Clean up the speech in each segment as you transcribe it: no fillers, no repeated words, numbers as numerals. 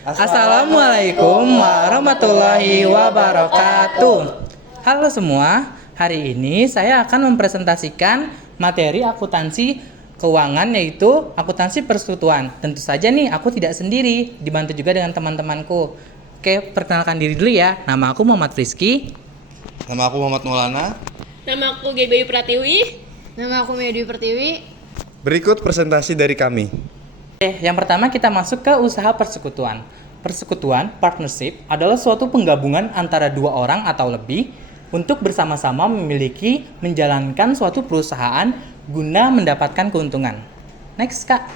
Assalamualaikum warahmatullahi wabarakatuh. Halo semua, hari ini saya akan mempresentasikan materi akuntansi keuangan, yaitu akuntansi persekutuan. Tentu saja nih, aku tidak sendiri, dibantu juga dengan teman-temanku. Oke, perkenalkan diri dulu ya. Nama aku Muhammad Rizky. Nama aku Muhammad Maulana. Nama aku Bayu Pratiwi. Nama aku Medi Pertiwi. Berikut presentasi dari kami. Yang pertama kita masuk ke usaha persekutuan. Persekutuan, partnership, adalah suatu penggabungan antara dua orang atau lebih untuk bersama-sama menjalankan suatu perusahaan guna mendapatkan keuntungan. Next, Kak.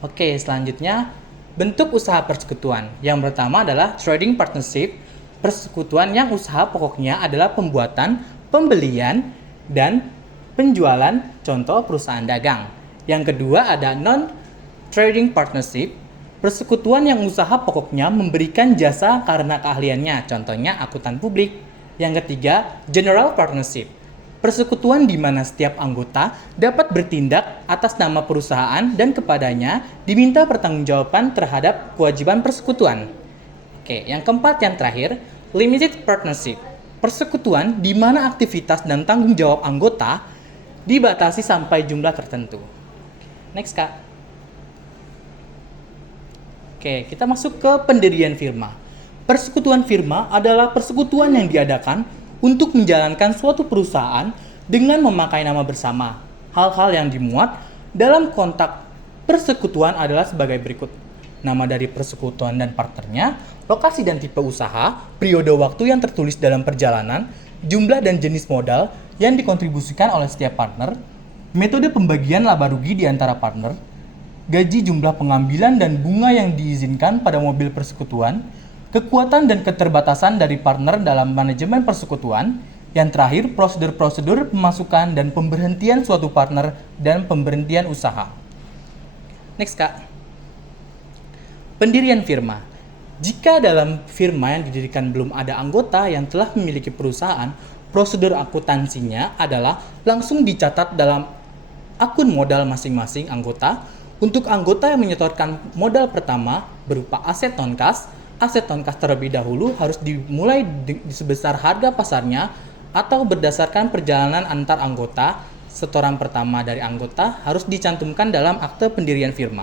Oke, selanjutnya bentuk usaha persekutuan. Yang pertama adalah trading partnership, persekutuan yang usaha pokoknya adalah pembuatan, pembelian, dan penjualan, contoh perusahaan dagang. Yang kedua ada non-trading partnership, persekutuan yang usaha pokoknya memberikan jasa karena keahliannya, contohnya akuntan publik. Yang ketiga, general partnership, persekutuan di mana setiap anggota dapat bertindak atas nama perusahaan dan kepadanya diminta pertanggungjawaban terhadap kewajiban persekutuan. Oke, yang keempat, yang terakhir, limited partnership, persekutuan di mana aktivitas dan tanggung jawab anggota dibatasi sampai jumlah tertentu. Next, Kak. Oke, kita masuk ke pendirian firma. Persekutuan firma adalah persekutuan yang diadakan untuk menjalankan suatu perusahaan dengan memakai nama bersama. Hal-hal yang dimuat dalam kontak persekutuan adalah sebagai berikut. Nama dari persekutuan dan partnernya, lokasi dan tipe usaha, periode waktu yang tertulis dalam perjalanan, jumlah dan jenis modal yang dikontribusikan oleh setiap partner, metode pembagian laba rugi di antara partner, gaji, jumlah pengambilan dan bunga yang diizinkan pada mobil persekutuan, kekuatan dan keterbatasan dari partner dalam manajemen persekutuan, yang terakhir prosedur-prosedur pemasukan dan pemberhentian suatu partner dan pemberhentian usaha. Next, Kak. Pendirian firma. Jika dalam firma yang didirikan belum ada anggota yang telah memiliki perusahaan, prosedur akuntansinya adalah langsung dicatat dalam akun modal masing-masing anggota. Untuk anggota yang menyetorkan modal pertama berupa aset non-kas terlebih dahulu harus dimulai sebesar harga pasarnya atau berdasarkan perjalanan antar anggota. Setoran pertama dari anggota harus dicantumkan dalam akte pendirian firma.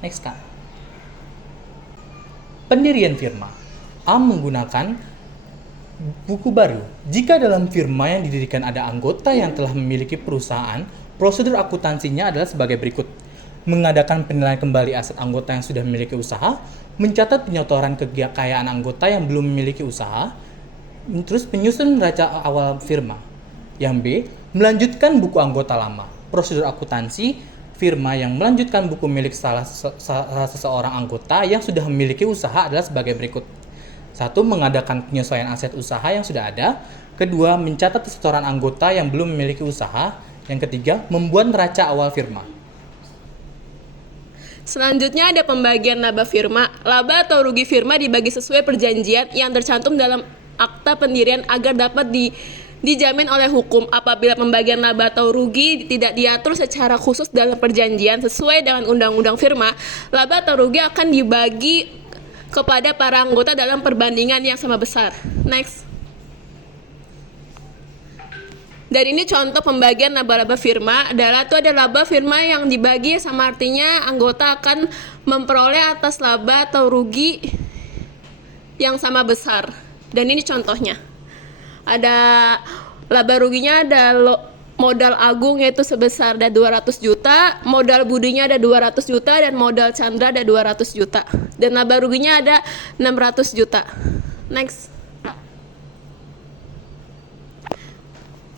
Next, Kak. Pendirian firma. A. Menggunakan buku baru. Jika dalam firma yang didirikan ada anggota yang telah memiliki perusahaan, prosedur akuntansinya adalah sebagai berikut. Mengadakan penilaian kembali aset anggota yang sudah memiliki usaha, mencatat penyetoran kekayaan anggota yang belum memiliki usaha, terus penyusun neraca awal firma. Yang B, melanjutkan buku anggota lama. Prosedur akuntansi firma yang melanjutkan buku milik salah seseorang anggota yang sudah memiliki usaha adalah sebagai berikut. 1. Mengadakan penyesuaian aset usaha yang sudah ada. 2. Mencatat setoran anggota yang belum memiliki usaha. Yang 3. Membuat neraca awal firma. Selanjutnya ada pembagian laba firma. Laba atau rugi firma dibagi sesuai perjanjian yang tercantum dalam akta pendirian agar dapat dijamin oleh hukum. Apabila pembagian laba atau rugi tidak diatur secara khusus dalam perjanjian sesuai dengan undang-undang firma, laba atau rugi akan dibagi kepada para anggota dalam perbandingan yang sama besar. Next. Dari ini contoh pembagian laba-laba firma adalah ada laba firma yang dibagi sama, artinya anggota akan memperoleh atas laba atau rugi yang sama besar. Dan ini contohnya. Ada laba ruginya ada modal agung yaitu sebesar ada 200 juta, modal budinya ada 200 juta, dan modal Chandra ada 200 juta. Dan laba ruginya ada 600 juta. Next.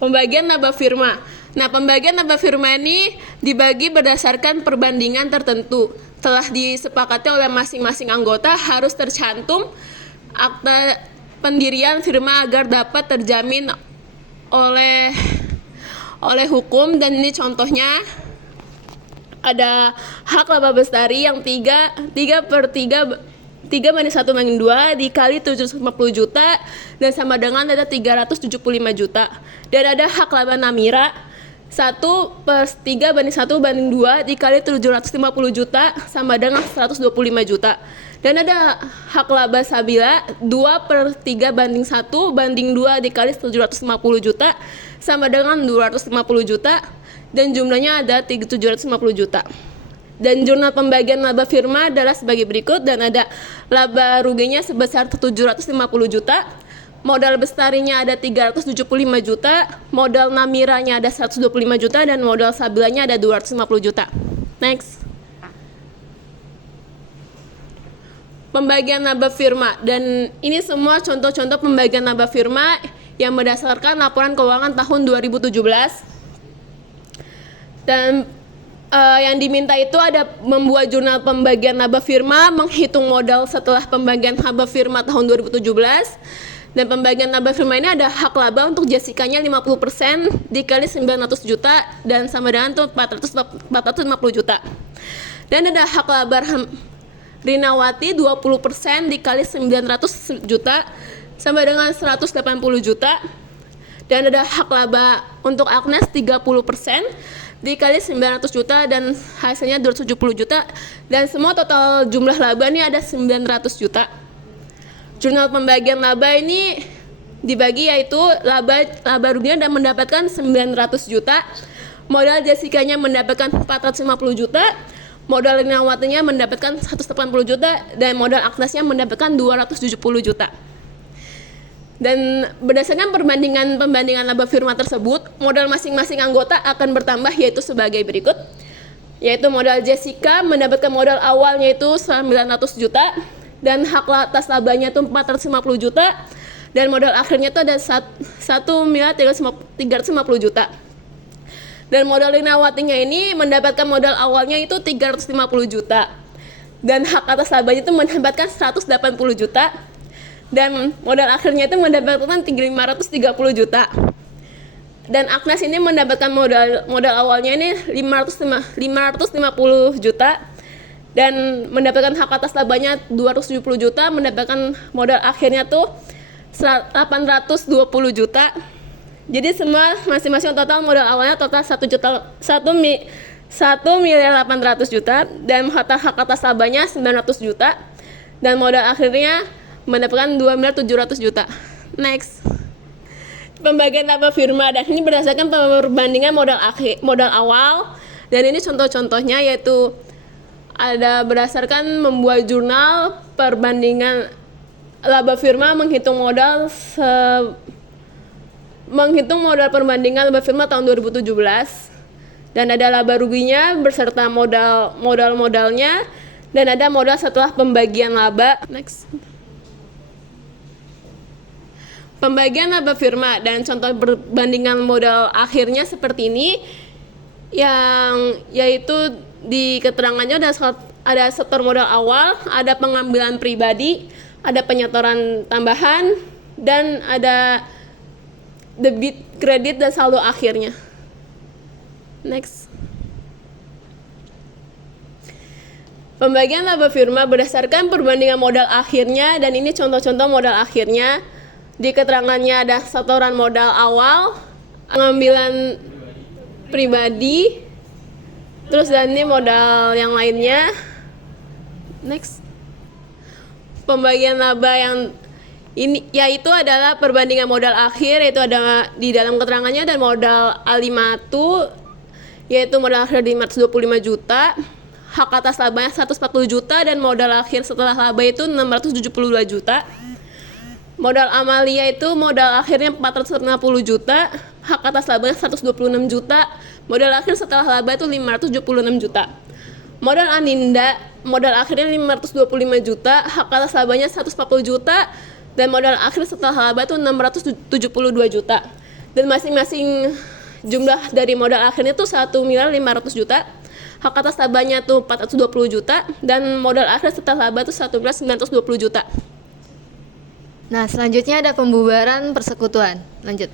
Pembagian laba firma. Nah, pembagian laba firma ini dibagi berdasarkan perbandingan tertentu. Telah disepakati oleh masing-masing anggota harus tercantum akta pendirian firma agar dapat terjamin oleh hukum. Dan ini contohnya ada hak laba bestari yang 3/3 dikali 750 juta dan sama dengan ada 375 juta. Dan ada hak laba namira 1/3 banding 1 banding 2 dikali 750 juta sama dengan 125 juta. Dan ada hak laba Sabila 2/3 banding 1 banding 2 dikali 750 juta sama dengan 250 juta. Dan jumlahnya ada 750 juta. Dan jurnal pembagian laba firma adalah sebagai berikut, dan ada laba ruginya sebesar 750 juta. Modal bestarinya ada 375 juta, modal namiranya ada 125 juta, dan modal sabilanya ada 250 juta. Next. Pembagian laba firma, dan ini semua contoh-contoh pembagian laba firma yang berdasarkan laporan keuangan tahun 2017. Dan yang diminta itu ada membuat jurnal pembagian laba firma, menghitung modal setelah pembagian laba firma tahun 2017. Dan pembagian laba firma ini ada hak laba untuk Jessica-nya 50% dikali 900 juta dan sama dengan tuh 450 juta. Dan ada hak laba Rinawati 20% dikali 900 juta sama dengan 180 juta. Dan ada hak laba untuk Agnes 30% dikali 900 juta dan hasilnya 270 juta. Dan semua total jumlah laba ini ada 900 juta. Jurnal pembagian laba ini dibagi, yaitu laba ruginya dan mendapatkan 900 juta, modal Jessica-nya mendapatkan 450 juta, modal Rinawatinya mendapatkan 180 juta, dan modal Agnesnya mendapatkan 270 juta. Dan berdasarkan pembandingan laba firma tersebut, modal masing-masing anggota akan bertambah, yaitu sebagai berikut. Yaitu modal Jessica mendapatkan modal awalnya itu 900 juta, dan hak atas labanya itu 450 juta, dan modal akhirnya itu ada 1.350 juta. Dan modal Rinawatinya ini mendapatkan modal awalnya itu 350 juta, dan hak atas labanya itu mendapatkan 180 juta, dan modal akhirnya itu mendapatkan 530 juta. Dan Agnes ini mendapatkan modal awalnya ini 550 juta, dan mendapatkan hak atas labanya 270 juta, mendapatkan modal akhirnya tuh 820 juta. Jadi semua masing-masing total modal awalnya total 1.800.000.000 juta, dan hak atas labanya 900 juta, dan modal akhirnya mendapatkan 2.700.000.000 juta. Next. Pembagian laba firma, dan ini berdasarkan perbandingan modal awal, dan ini contoh-contohnya yaitu ada berdasarkan membuat jurnal perbandingan laba firma, menghitung modal perbandingan laba firma tahun 2017, dan ada laba ruginya beserta modalnya, dan ada modal setelah pembagian laba. Next. Pembagian laba firma dan contoh perbandingan modal akhirnya seperti ini, yang yaitu di keterangannya ada setor modal awal, ada pengambilan pribadi, ada penyetoran tambahan, dan ada debit, kredit, dan saldo akhirnya. Next. Pembagian laba firma berdasarkan perbandingan modal akhirnya, dan ini contoh-contoh modal akhirnya. Di keterangannya ada setoran modal awal, pengambilan pribadi, terus dan ini modal yang lainnya. Next. Pembagian laba yang ini yaitu adalah perbandingan modal akhir, yaitu ada di dalam keterangannya, dan modal Alimatu yaitu modal akhir 525 juta, hak atas labanya 140 juta, dan modal akhir setelah laba itu 672 juta. Modal Amalia itu modal akhirnya 460 juta, hak atas labanya 126 juta, modal akhir setelah laba itu 576 juta. Modal Aninda, modal akhirnya 525 juta, hak atas labanya 140 juta, dan modal akhir setelah laba itu 672 juta. Dan masing-masing jumlah dari modal akhirnya itu 1.500.000 juta, hak atas labanya itu 420 juta, dan modal akhir setelah laba itu 1.920 juta. Nah, selanjutnya ada pembubaran persekutuan. Lanjut.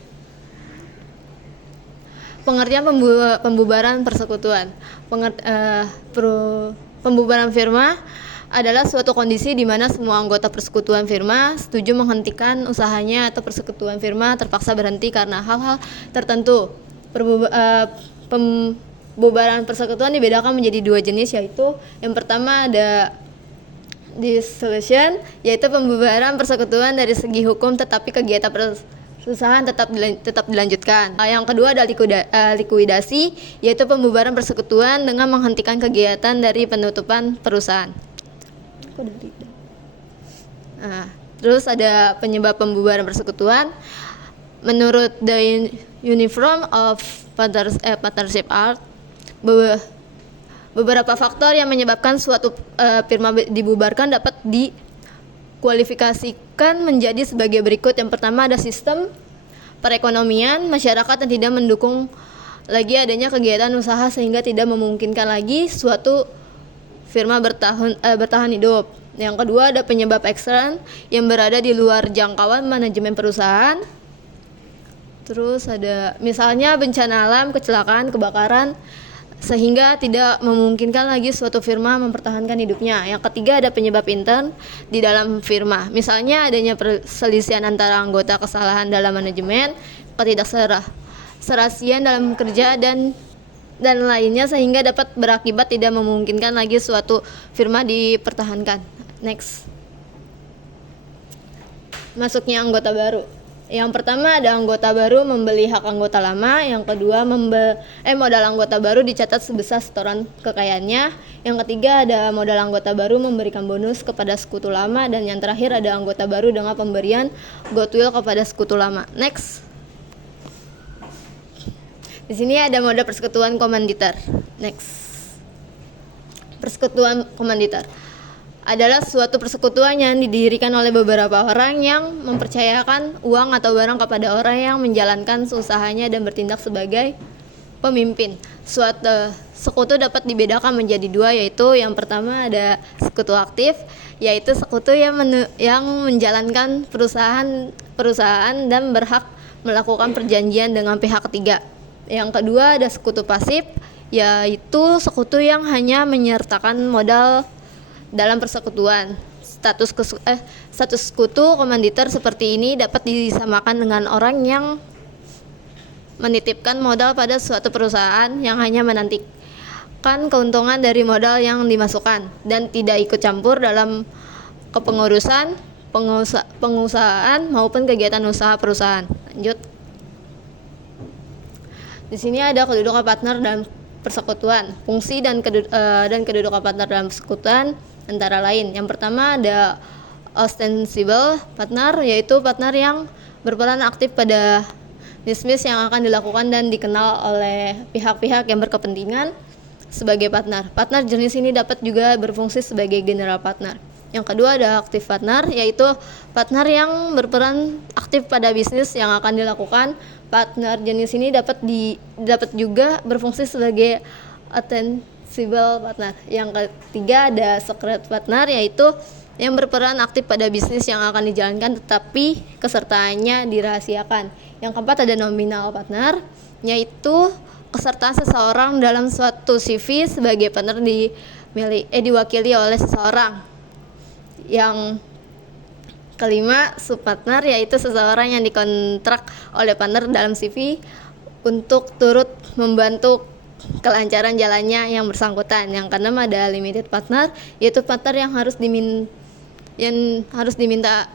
Pengertian pembubaran persekutuan. Pembubaran firma adalah suatu kondisi di mana semua anggota persekutuan firma setuju menghentikan usahanya atau persekutuan firma terpaksa berhenti karena hal-hal tertentu. Pembubaran persekutuan dibedakan menjadi dua jenis, yaitu yang pertama ada dissolution, yaitu pembubaran persekutuan dari segi hukum tetapi kegiatan perusahaan tetap dilanjutkan. Yang kedua ada likuidasi, yaitu pembubaran persekutuan dengan menghentikan kegiatan dari penutupan perusahaan. Terus ada penyebab pembubaran persekutuan. Menurut The Uniform of Partnership Art, beberapa faktor yang menyebabkan suatu firma dibubarkan dapat dikualifikasikan menjadi sebagai berikut. Yang pertama ada sistem perekonomian masyarakat yang tidak mendukung lagi adanya kegiatan usaha sehingga tidak memungkinkan lagi suatu firma bertahan hidup. Yang kedua ada penyebab ekstern yang berada di luar jangkauan manajemen perusahaan. Terus ada misalnya bencana alam, kecelakaan, kebakaran, sehingga tidak memungkinkan lagi suatu firma mempertahankan hidupnya. Yang ketiga ada penyebab intern di dalam firma. Misalnya adanya perselisihan antara anggota, kesalahan dalam manajemen, ketidakserasian dalam kerja dan lainnya sehingga dapat berakibat tidak memungkinkan lagi suatu firma dipertahankan. Next. Masuknya anggota baru. Yang pertama ada anggota baru membeli hak anggota lama. Yang kedua modal anggota baru dicatat sebesar setoran kekayaannya. Yang ketiga ada modal anggota baru memberikan bonus kepada sekutu lama. Dan yang terakhir ada anggota baru dengan pemberian goodwill kepada sekutu lama. Next. Di sini ada model persekutuan komanditer. Next. Persekutuan komanditer adalah suatu persekutuan yang didirikan oleh beberapa orang yang mempercayakan uang atau barang kepada orang yang menjalankan usahanya dan bertindak sebagai pemimpin. Suatu sekutu dapat dibedakan menjadi dua, yaitu yang pertama ada sekutu aktif, yaitu sekutu yang menjalankan perusahaan dan berhak melakukan perjanjian dengan pihak ketiga. Yang kedua ada sekutu pasif, yaitu sekutu yang hanya menyertakan modal dalam persekutuan. Status sekutu komanditer seperti ini dapat disamakan dengan orang yang menitipkan modal pada suatu perusahaan yang hanya menantikan keuntungan dari modal yang dimasukkan dan tidak ikut campur dalam kepengurusan pengusahaan maupun kegiatan usaha perusahaan. Lanjut. Di sini ada kedudukan partner dalam persekutuan. Fungsi dan kedudukan partner dalam persekutuan antara lain. Yang pertama ada ostensible partner, yaitu partner yang berperan aktif pada bisnis yang akan dilakukan dan dikenal oleh pihak-pihak yang berkepentingan sebagai partner. Partner jenis ini dapat juga berfungsi sebagai general partner. Yang kedua ada active partner, yaitu partner yang berperan aktif pada bisnis yang akan dilakukan. Partner jenis ini dapat juga berfungsi sebagai ostensible partner. Yang ketiga ada secret partner, yaitu yang berperan aktif pada bisnis yang akan dijalankan tetapi kesertaannya dirahasiakan. Yang keempat ada nominal partner, yaitu kesertaan seseorang dalam suatu CV sebagai partner diwakili oleh seseorang. Yang kelima subpartner, yaitu seseorang yang dikontrak oleh partner dalam CV untuk turut membantu kelancaran jalannya yang bersangkutan. Yang keenam ada limited partner, yaitu partner yang harus diminta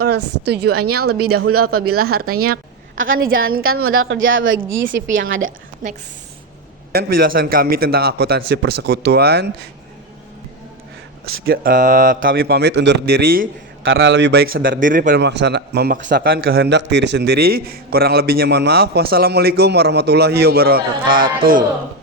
persetujuannya lebih dahulu apabila hartanya akan dijalankan modal kerja bagi CV yang ada. Next. Dan penjelasan kami tentang akuntansi persekutuan. Kami pamit undur diri karena lebih baik sadar diri daripada memaksakan kehendak diri sendiri. Kurang lebihnya mohon maaf. Wassalamualaikum warahmatullahi wabarakatuh.